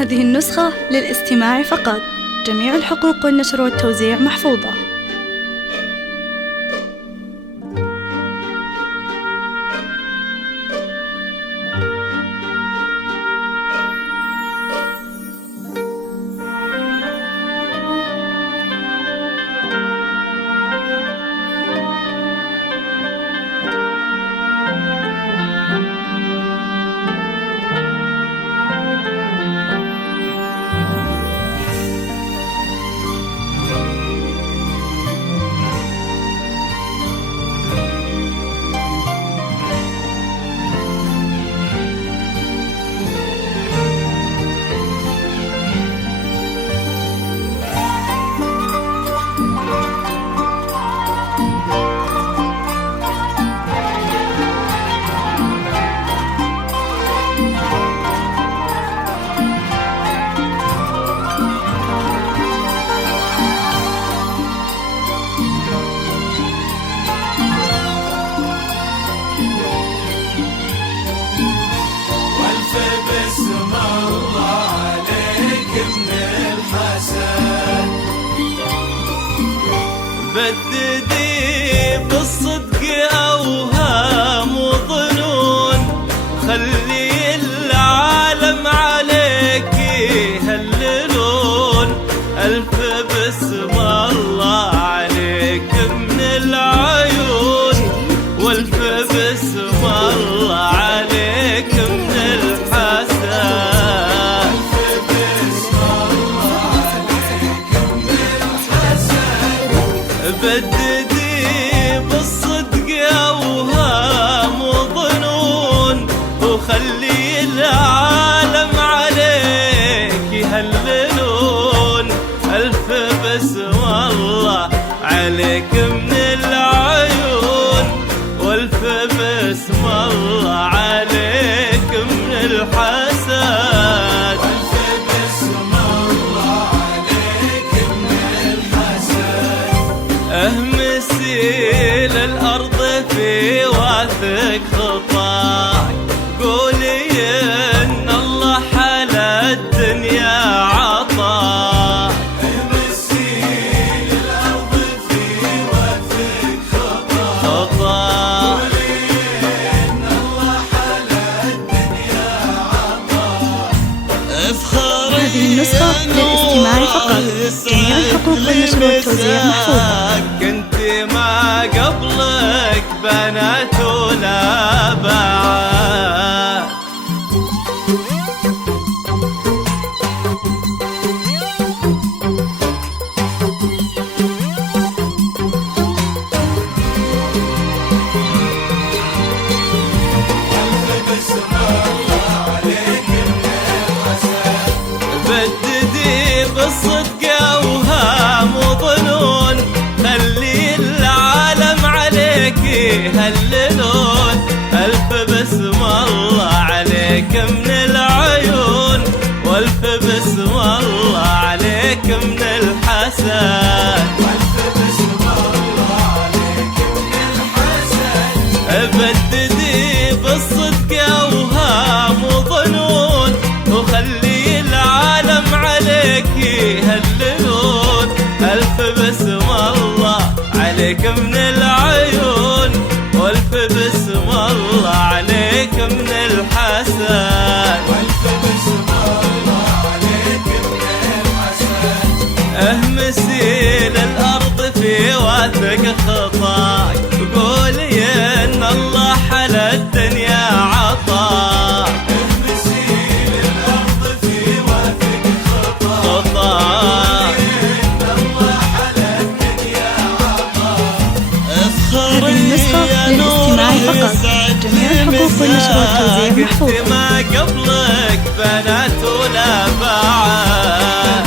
هذه النسخة للاستماع فقط. جميع الحقوق والنشر والتوزيع محفوظة. بددي بالصدق أوهام وظنون، خلي العالم عليك يهللون. ألف بسم الله عليك من العيون، والف بسم الله عليك من الحسن. بددي بالصدق أوهام وظنون، وخلي العالم عليك يهللون. ألف بسم الله عليك من العيون، والف بسم الله عليك من الحسد. اهمسي للأرض في واثق خطاك، قولي إن الله حل الدنيا عطاك. اهمسي للأرض في واثق خطاك، قولي إن الله حل الدنيا عطاك. افخري هذه النسخة للاستماع فقط. جميع الحقوق والنشر والتوزيع محفوظة. كنت ما قبلك بنات ولا بعد، بددي بالصدق أوهام وظنون، خلي العالم عليك يهللون. ألف بسم الله عليك من العيون، والف بسم الله عليك من الحسن. بددي بالصدق أوهام وظنون، وخلي العالم عليك يهللون. ألف بسم الله عليك من العيون، والف بسم الله عليك من الحسن. اهمسي للأرض في واثق خطاك، قولي إن الله حل الدنيا عطاك. اهمسي للأرض في واثق خطاك، إن الله حل الدنيا عطاك. هذه النسخة للاستماع فقط. جميع الحقوق والنشر والتوزيع محفوظة. ما قبلك بنات ولا بعد،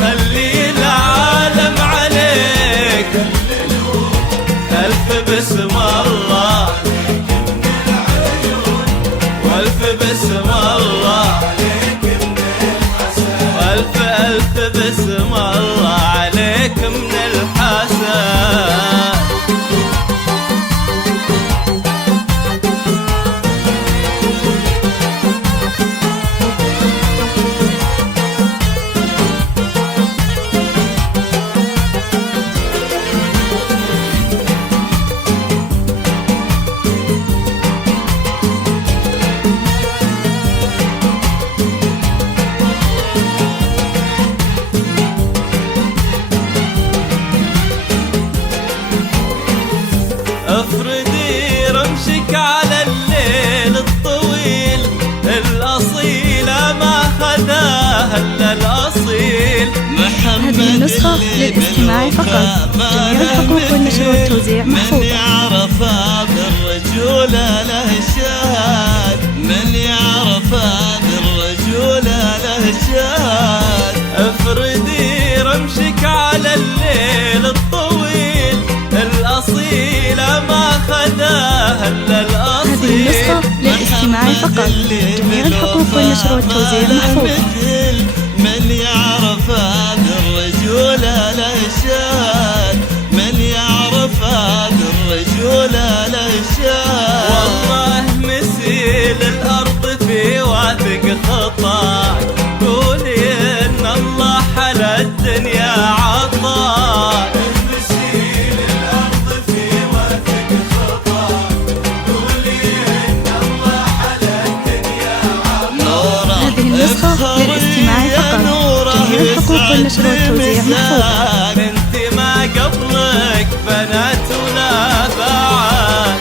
خلي العالم عليك ألف بسم الله، والف بسم الله ألف بسم الله عليك من الحسن. هلا الأصيل محمد هذه النسخة للاستماع فقط. جميع الحقوق والنشر والتوزيع من محفوظة. يعرفها بالرجولة له شهاد، من يعرفها بالرجولة له شهاد. افردي رمشك على الليل الطويل، الأصيلة ما خذاها إلا الأصيل. هذه النسخة للاستماع فقط. جميع الحقوق والنشر والتوزيع محفوظة. من يعرفها بالرجولة له شهاد، من يعرفها بالرجولة له شهاد. والله مسيل الأرض في واثق خطاك، قولي إن الله حلى الدنيا عطاك. مسيل الأرض في واثق خطاك، قولي إن الله حلى الدنيا عطاك. هذه النسخة للاستماع فقط. جميع الحقوق والنشر والتوزيع محفوظة. انت ما قبلك بنات ولا بعد،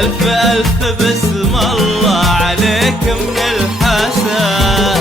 ألف ألف بسم الله عليك من الحسن.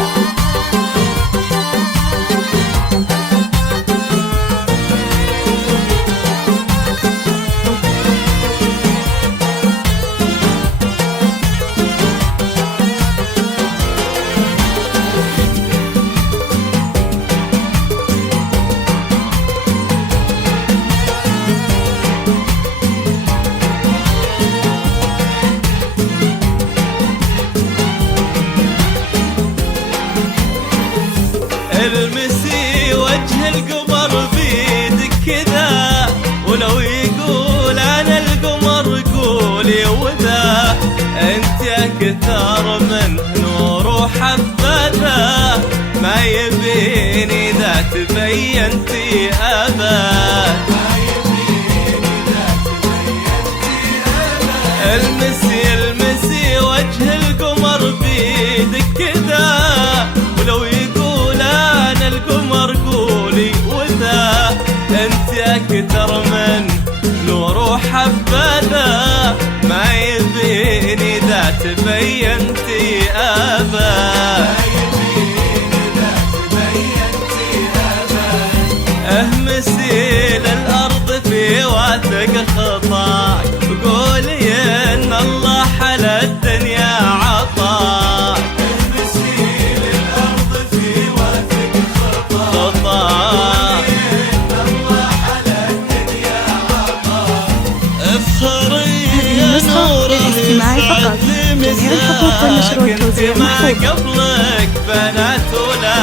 المسي وجه القمر بيدك كذا، ولو يقول انا القمر قولي وذا. انت اكثر من نور وحبذا، ما يبيني ذا تبينتي ابد. المسي وجه القمر بيدك كذا، ولو يقول انا القمر قولي وذا. انت اكثر من نور وحبذا، ما يبيني ذا تبينتي ابد. مسيل الارض في واثق خطاك، قولي ان الله حلى الدنيا عطاك. مسيل الارض في واثق خطاك، ان الله حلى الدنيا عطاك. افخري هذه النسخة للاستماع فقط. جميع الحقوق والنشر والتوزيع ما محفوظة. قبلك بنات ولا